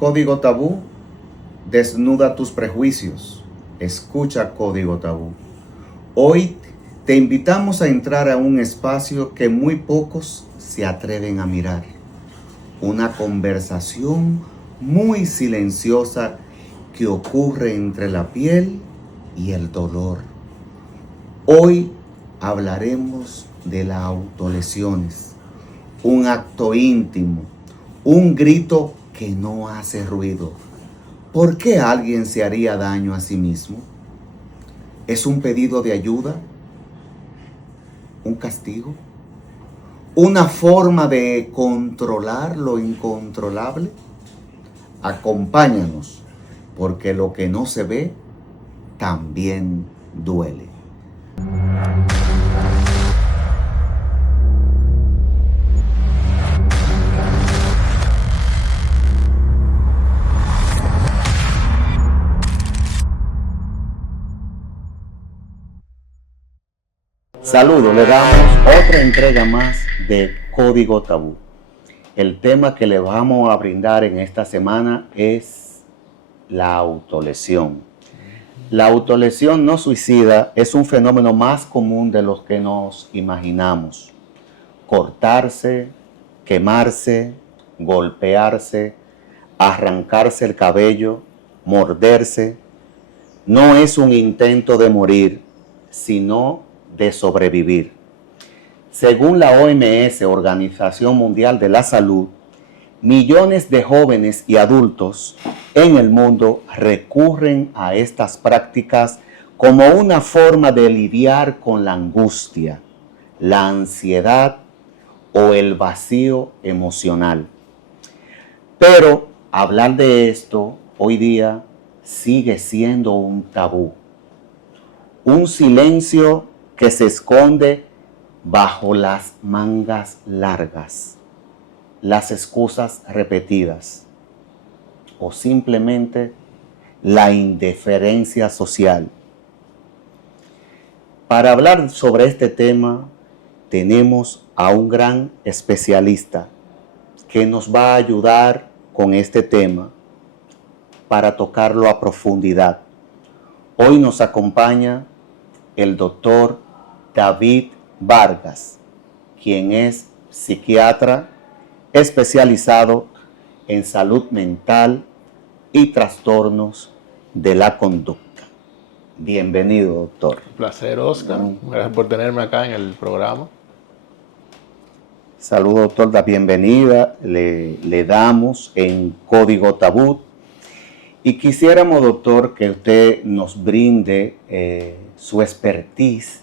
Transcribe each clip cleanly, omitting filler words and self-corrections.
Código Tabú, desnuda tus prejuicios. Escucha Código Tabú. Hoy te invitamos a entrar a un espacio que muy pocos se atreven a mirar. Una conversación muy silenciosa que ocurre entre la piel y el dolor. Hoy hablaremos de las autolesiones, un acto íntimo, un grito que no hace ruido. ¿Por qué alguien se haría daño a sí mismo? ¿Es un pedido de ayuda? ¿Un castigo? ¿Una forma de controlar lo incontrolable? Acompáñanos, porque lo que no se ve también duele. Saludos, le damos otra entrega más de Código Tabú. El tema que le vamos a brindar en esta semana es la autolesión. La autolesión no suicida es un fenómeno más común de los que nos imaginamos. Cortarse, quemarse, golpearse, arrancarse el cabello, morderse, no es un intento de morir, sino de sobrevivir. Según la OMS, Organización Mundial de la Salud, millones de jóvenes y adultos en el mundo recurren a estas prácticas como una forma de lidiar con la angustia, la ansiedad o el vacío emocional. Pero hablar de esto hoy día sigue siendo un tabú, un silencio que se esconde bajo las mangas largas, las excusas repetidas o simplemente la indiferencia social. Para hablar sobre este tema tenemos a un gran especialista que nos va a ayudar con este tema para tocarlo a profundidad. Hoy nos acompaña el doctor David Vargas, quien es psiquiatra especializado en salud mental y trastornos de la conducta. Bienvenido, doctor. Un placer, Oscar. Gracias por tenerme acá en el programa. Saludos, doctor. La bienvenida le damos en Código Tabú. Y quisiéramos, doctor, que usted nos brinde su expertise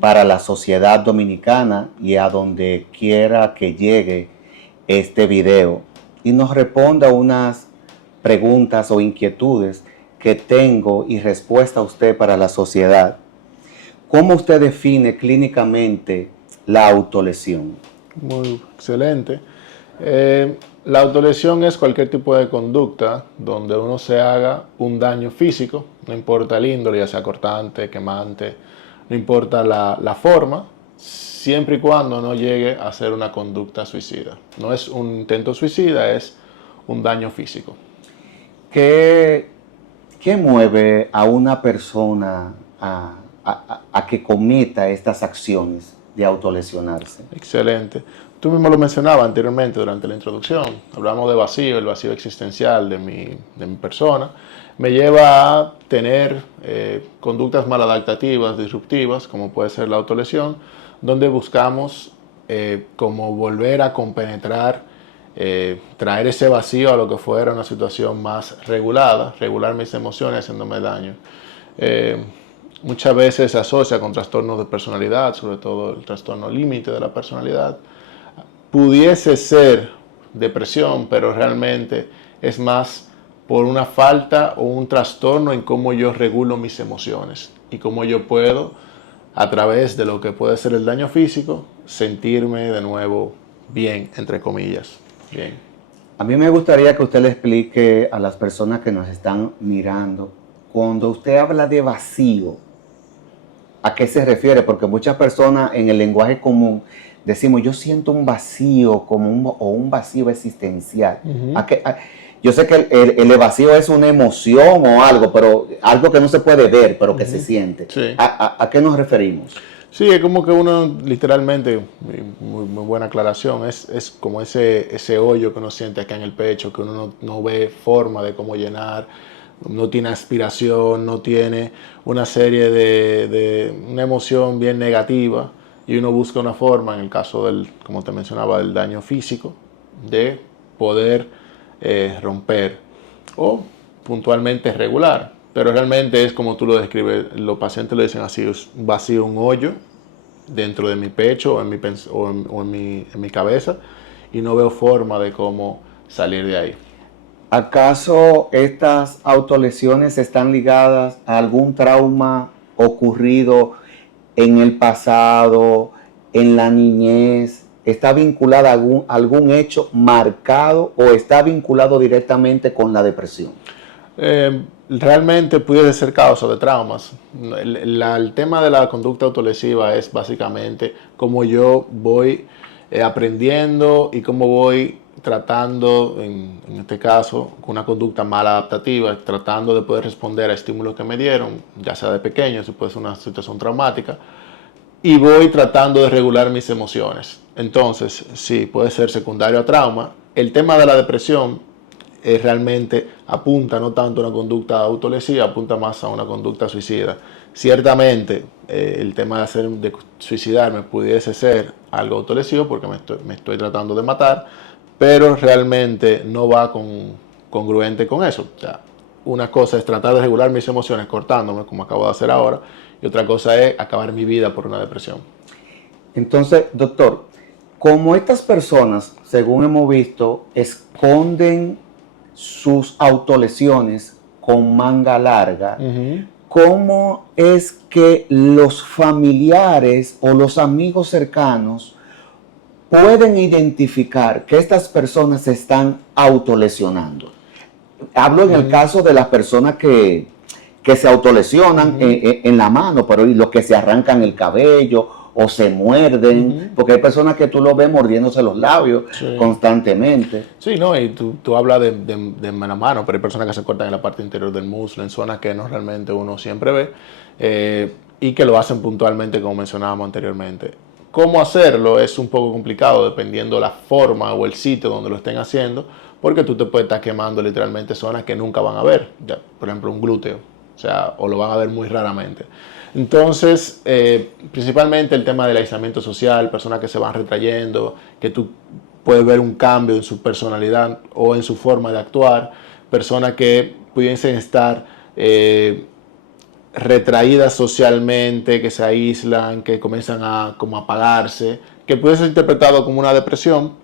para la sociedad dominicana y a donde quiera que llegue este video y nos responda unas preguntas o inquietudes que tengo y respuesta a usted para la sociedad. ¿Cómo usted define clínicamente la autolesión? Muy excelente. La autolesión es cualquier tipo de conducta donde uno se haga un daño físico, no importa el índole, ya sea cortante, quemante, no importa la forma, siempre y cuando no llegue a ser una conducta suicida. No es un intento suicida, es un daño físico. ¿Qué mueve a una persona a que cometa estas acciones de autolesionarse? Excelente. Tú mismo lo mencionabas anteriormente durante la introducción. Hablamos de vacío, el vacío existencial de mi persona. Me lleva a tener conductas maladaptativas, disruptivas, como puede ser la autolesión, donde buscamos como volver a compenetrar, traer ese vacío a lo que fuera una situación más regulada, regular mis emociones haciéndome daño. Muchas veces se asocia con trastornos de personalidad, sobre todo el trastorno límite de la personalidad. Pudiese ser depresión, pero realmente es más por una falta o un trastorno en cómo yo regulo mis emociones y cómo yo puedo, a través de lo que puede ser el daño físico, sentirme de nuevo bien, entre comillas. Bien. A mí me gustaría que usted le explique a las personas que nos están mirando, cuando usted habla de vacío, ¿a qué se refiere? Porque muchas personas en el lenguaje común decimos, yo siento un vacío o un vacío existencial. Yo sé que el evasivo es una emoción o algo, pero algo que no se puede ver, pero que se siente. Sí. ¿A qué nos referimos? Sí, es como que uno literalmente, muy buena aclaración, es como ese hoyo que uno siente acá en el pecho, que uno no ve forma de cómo llenar, no tiene aspiración, no tiene una serie de una emoción bien negativa y uno busca una forma, en el caso del, como te mencionaba, del daño físico, de poder romper o puntualmente regular. Pero realmente es como tú lo describes, los pacientes lo dicen así, es un vacío, un hoyo dentro de mi pecho o en mi cabeza y no veo forma de cómo salir de ahí. ¿Acaso estas autolesiones están ligadas a algún trauma ocurrido en el pasado, en la niñez? ¿Está vinculada a algún hecho marcado o está vinculado directamente con la depresión? Realmente puede ser causa de traumas. El tema de la conducta autolesiva es básicamente cómo yo voy aprendiendo y cómo voy tratando, en este caso, con una conducta maladaptativa, tratando de poder responder a estímulos que me dieron, ya sea de pequeño, si puede ser una situación traumática, y voy tratando de regular mis emociones. Entonces, sí, puede ser secundario a trauma. El tema de la depresión realmente apunta no tanto a una conducta autolesiva, apunta más a una conducta suicida. Ciertamente, el tema de suicidarme pudiese ser algo autolesivo porque me estoy tratando de matar, pero realmente no va congruente con eso. O sea, una cosa es tratar de regular mis emociones cortándome, como acabo de hacer ahora, y otra cosa es acabar mi vida por una depresión. Entonces, doctor, como estas personas, según hemos visto, esconden sus autolesiones con manga larga, ¿cómo es que los familiares o los amigos cercanos pueden identificar que estas personas se están autolesionando? Hablo en el caso de las personas que se autolesionan en la mano, pero y los que se arrancan el cabello o se muerden, porque hay personas que tú lo ves mordiéndose los labios constantemente. Sí, no, y tú hablas de mano a mano, pero hay personas que se cortan en la parte interior del muslo, en zonas que no realmente uno siempre ve, y que lo hacen puntualmente, como mencionábamos anteriormente. Cómo hacerlo es un poco complicado dependiendo la forma o el sitio donde lo estén haciendo, porque tú te puedes estar quemando literalmente zonas que nunca van a ver, ya, por ejemplo un glúteo, o sea, o lo van a ver muy raramente. Entonces, principalmente el tema del aislamiento social, personas que se van retrayendo, que tú puedes ver un cambio en su personalidad o en su forma de actuar, personas que pudiesen estar retraídas socialmente, que se aíslan, que comienzan a como apagarse, que puede ser interpretado como una depresión,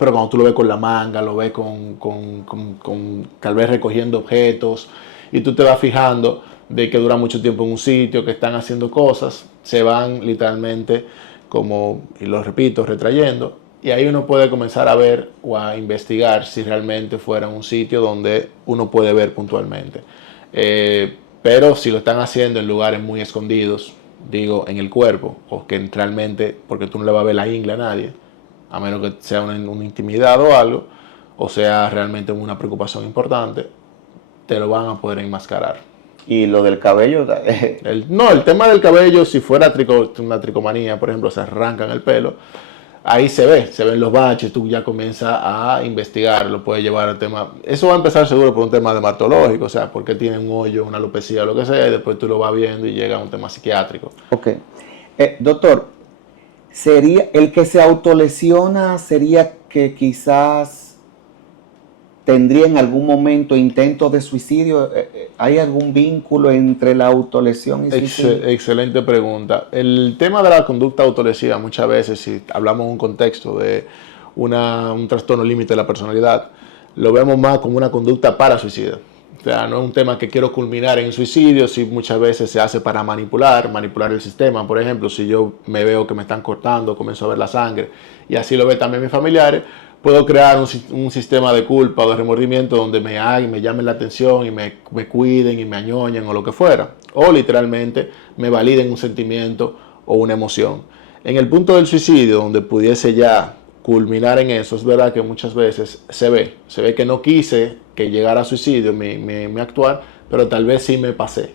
pero cuando tú lo ves con la manga, lo ves con tal vez recogiendo objetos, y tú te vas fijando de que duran mucho tiempo en un sitio, que están haciendo cosas, se van literalmente como, y lo repito, retrayendo, y ahí uno puede comenzar a ver o a investigar si realmente fuera un sitio donde uno puede ver puntualmente. Pero si lo están haciendo en lugares muy escondidos, digo, en el cuerpo, o que realmente, porque tú no le vas a ver la ingle a nadie, a menos que sea una intimidad o algo, o sea realmente una preocupación importante, te lo van a poder enmascarar. Y lo del cabello. El tema del cabello, si fuera una tricomanía, por ejemplo, se arrancan el pelo, ahí se ven los baches, tú ya comienzas a investigar, lo puedes llevar al tema. Eso va a empezar seguro por un tema dermatológico, o sea, porque tiene un hoyo, una alopecia o lo que sea, y después tú lo vas viendo y llega a un tema psiquiátrico. Ok. Doctor, ¿sería el que se autolesiona, sería que quizás tendría en algún momento intentos de suicidio? ¿Hay algún vínculo entre la autolesión y suicidio? Excelente pregunta. El tema de la conducta autolesiva, muchas veces, si hablamos en un contexto de un trastorno límite de la personalidad, lo vemos más como una conducta para suicida. O sea, no es un tema que quiero culminar en suicidio, si muchas veces se hace para manipular el sistema. Por ejemplo, si yo me veo que me están cortando, comienzo a ver la sangre, y así lo ven también mis familiares, puedo crear un sistema de culpa o de remordimiento donde me llamen la atención y me cuiden y me añoñen o lo que fuera. O literalmente me validen un sentimiento o una emoción. En el punto del suicidio, donde pudiese ya culminar en eso, es verdad que muchas veces se ve que no quise que llegara a suicidio mi actuar, pero tal vez sí me pasé.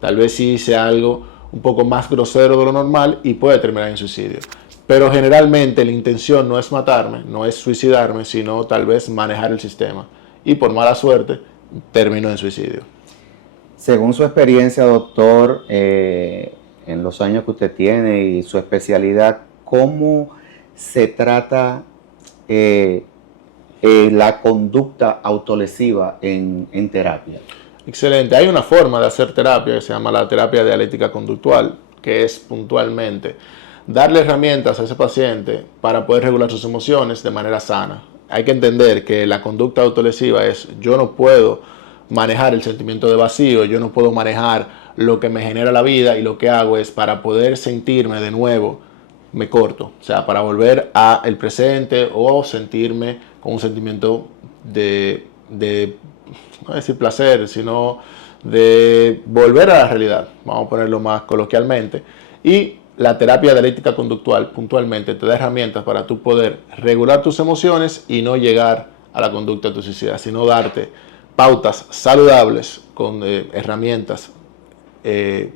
Tal vez sí hice algo un poco más grosero de lo normal y puede terminar en suicidio. Pero generalmente la intención no es matarme, no es suicidarme, sino tal vez manejar el sistema. Y por mala suerte, termino en suicidio. Según su experiencia, doctor, en los años que usted tiene y su especialidad, ¿cómo se trata la conducta autolesiva en terapia? Excelente. Hay una forma de hacer terapia que se llama la terapia dialéctica conductual, que es puntualmente darle herramientas a ese paciente para poder regular sus emociones de manera sana. Hay que entender que la conducta autolesiva es: yo no puedo manejar el sentimiento de vacío, yo no puedo manejar lo que me genera la vida, y lo que hago es, para poder sentirme de nuevo, me corto. O sea, para volver al presente o sentirme con un sentimiento de no decir placer, sino de volver a la realidad, vamos a ponerlo más coloquialmente. Y la terapia dialéctica conductual puntualmente te da herramientas para tú poder regular tus emociones y no llegar a la conducta de suicida, sino darte pautas saludables con herramientas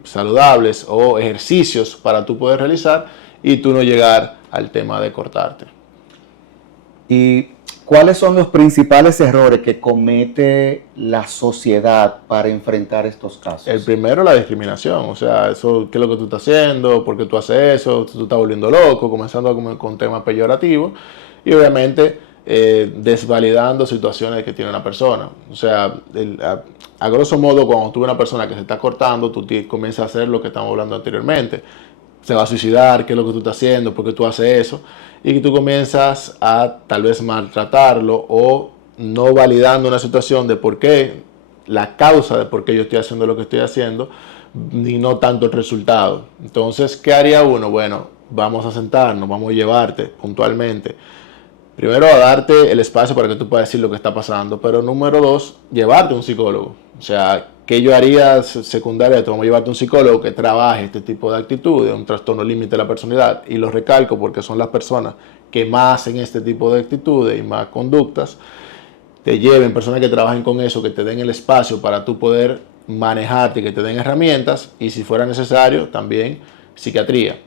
saludables o ejercicios para tú poder realizar y tú no llegar al tema de cortarte. ¿Y cuáles son los principales errores que comete la sociedad para enfrentar estos casos? El primero, la discriminación. O sea, eso, ¿qué es lo que tú estás haciendo? ¿Por qué tú haces eso? Tú estás volviendo loco, comenzando con temas peyorativos. Y obviamente desvalidando situaciones que tiene una persona. O sea, a grosso modo, cuando tú ves una persona que se está cortando, tú comienzas a hacer lo que estamos hablando anteriormente. Se va a suicidar, ¿qué es lo que tú estás haciendo? ¿Por qué tú haces eso? Y que tú comienzas a tal vez maltratarlo o no validando una situación de por qué, la causa de por qué yo estoy haciendo lo que estoy haciendo, y no tanto el resultado. Entonces, ¿qué haría uno? Bueno, vamos a sentarnos, vamos a llevarte puntualmente. Primero, a darte el espacio para que tú puedas decir lo que está pasando, pero número dos, llevarte a un psicólogo. O sea, ¿qué yo haría secundario? Vamos a llevarte a un psicólogo que trabaje este tipo de actitudes, un trastorno límite de la personalidad. Y lo recalco porque son las personas que más hacen este tipo de actitudes y más conductas. Te lleven personas que trabajen con eso, que te den el espacio para tú poder manejarte, que te den herramientas, y si fuera necesario, también psiquiatría.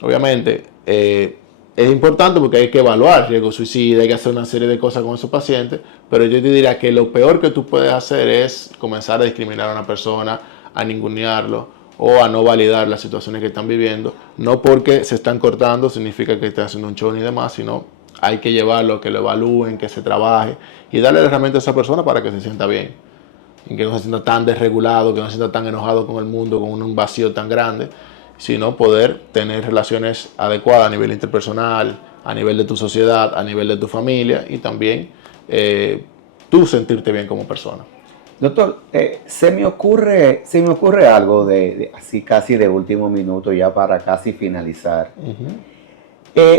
Obviamente, es importante porque hay que evaluar riesgo suicida, hay que hacer una serie de cosas con esos pacientes, pero yo te diría que lo peor que tú puedes hacer es comenzar a discriminar a una persona, a ningunearlo o a no validar las situaciones que están viviendo. No porque se están cortando significa que estén haciendo un show ni demás, sino hay que llevarlo, que lo evalúen, que se trabaje y darle la herramienta a esa persona para que se sienta bien, y que no se sienta tan desregulado, que no se sienta tan enojado con el mundo, con un vacío tan grande, sino poder tener relaciones adecuadas a nivel interpersonal, a nivel de tu sociedad, a nivel de tu familia, y también tú sentirte bien como persona. Doctor, se me ocurre algo así casi de último minuto, ya para casi finalizar.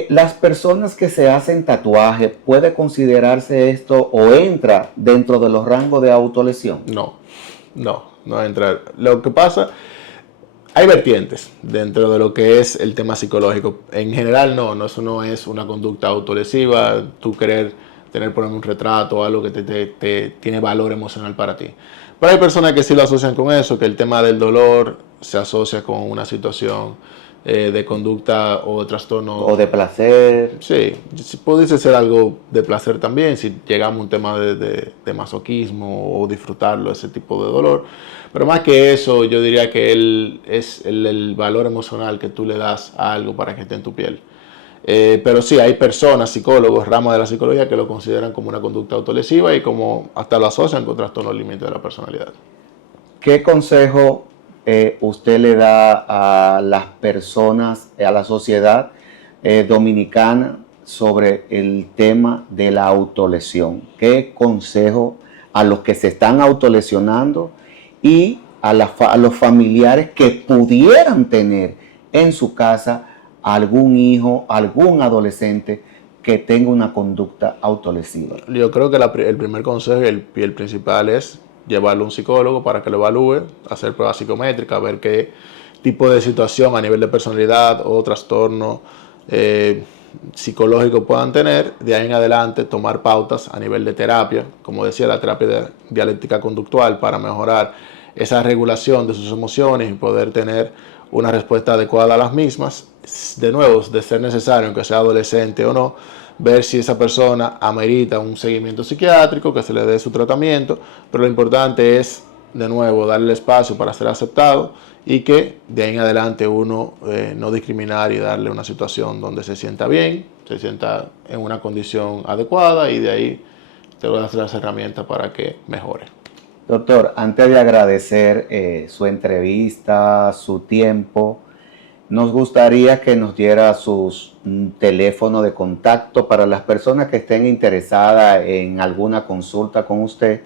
Las personas que se hacen tatuaje, ¿puede considerarse esto o entra dentro de los rangos de autolesión? No entra. Lo que pasa, hay vertientes dentro de lo que es el tema psicológico. En general eso no es una conducta autolesiva, tú querer tener por ejemplo un retrato o algo que te tiene valor emocional para ti. Pero hay personas que sí lo asocian con eso, que el tema del dolor se asocia con una situación de conducta o de trastorno. O de placer. Sí, pudiese ser algo de placer también, si llegamos a un tema de masoquismo o disfrutarlo, ese tipo de dolor. Pero más que eso, yo diría que es el valor emocional que tú le das a algo para que esté en tu piel. Pero sí, hay personas, psicólogos, ramas de la psicología que lo consideran como una conducta autolesiva y como hasta lo asocian con trastornos límite de la personalidad. ¿Qué consejo usted le da a las personas, a la sociedad dominicana sobre el tema de la autolesión? ¿Qué consejo a los que se están autolesionando y a los familiares que pudieran tener en su casa algún hijo, algún adolescente que tenga una conducta autolesiva? Yo creo que el primer consejo y el principal es llevarlo a un psicólogo para que lo evalúe, hacer pruebas psicométricas, ver qué tipo de situación a nivel de personalidad o trastorno psicológico puedan tener, de ahí en adelante tomar pautas a nivel de terapia, como decía, la terapia de dialéctica conductual, para mejorar esa regulación de sus emociones y poder tener una respuesta adecuada a las mismas. De nuevo, de ser necesario, aunque sea adolescente o no, ver si esa persona amerita un seguimiento psiquiátrico, que se le dé su tratamiento, pero lo importante es, de nuevo, darle espacio para ser aceptado y que de ahí en adelante uno no discriminar y darle una situación donde se sienta bien, se sienta en una condición adecuada, y de ahí te voy a hacer las herramientas para que mejore. Doctor, antes de agradecer su entrevista, su tiempo, nos gustaría que nos diera sus teléfono de contacto para las personas que estén interesadas en alguna consulta con usted,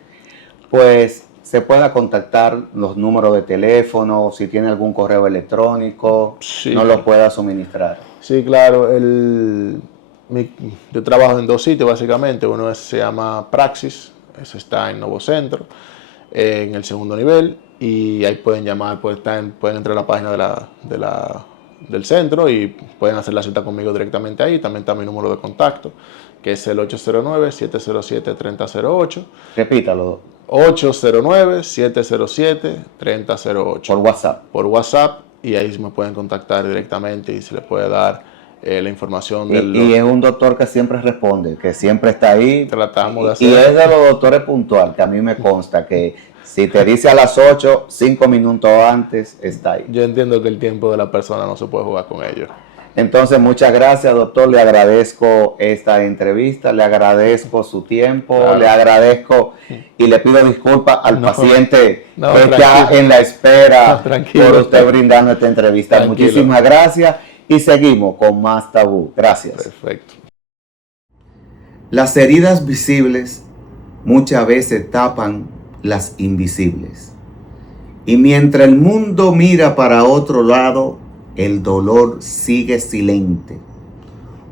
pues se pueda contactar, los números de teléfono, si tiene algún correo electrónico, Sí. nos lo pueda suministrar. Sí, claro. Yo trabajo en 2 sitios básicamente. Uno se llama Praxis, eso está en Nuevo Centro, en el 2º nivel, y ahí pueden llamar, pueden entrar a la página del centro y pueden hacer la cita conmigo directamente ahí. También está mi número de contacto, que es el 809-707-3008. Repítalo. 809-707-3008. Por WhatsApp. Por WhatsApp, y ahí me pueden contactar directamente y se les puede dar la información. Y es un doctor que siempre responde, que siempre está ahí. Tratamos de hacer. Y es de los doctores puntual, que a mí me consta que si te dice a las 8, 5 minutos antes, está ahí. Yo entiendo que el tiempo de la persona no se puede jugar con ello. Entonces, muchas gracias, doctor. Le agradezco esta entrevista, le agradezco su tiempo, Claro. le agradezco y le pido disculpas al paciente que está tranquilo. en la espera Tranquilo. por usted brindando esta entrevista. Tranquilo. Muchísimas gracias y seguimos con más tabú. Gracias. Perfecto. Las heridas visibles muchas veces tapan las invisibles. Y mientras el mundo mira para otro lado, el dolor sigue silente.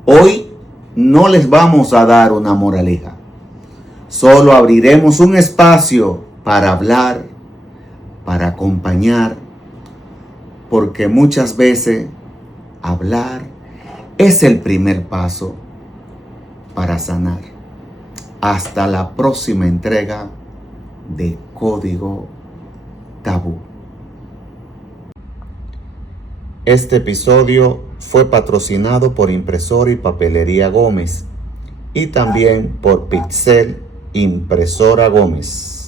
Hoy no les vamos a dar una moraleja. Solo abriremos un espacio para hablar, para acompañar, porque muchas veces hablar es el primer paso para sanar. Hasta la próxima entrega de Código Tabú. Este episodio fue patrocinado por Impresora y Papelería Gómez y también por Pixel Impresora Gómez.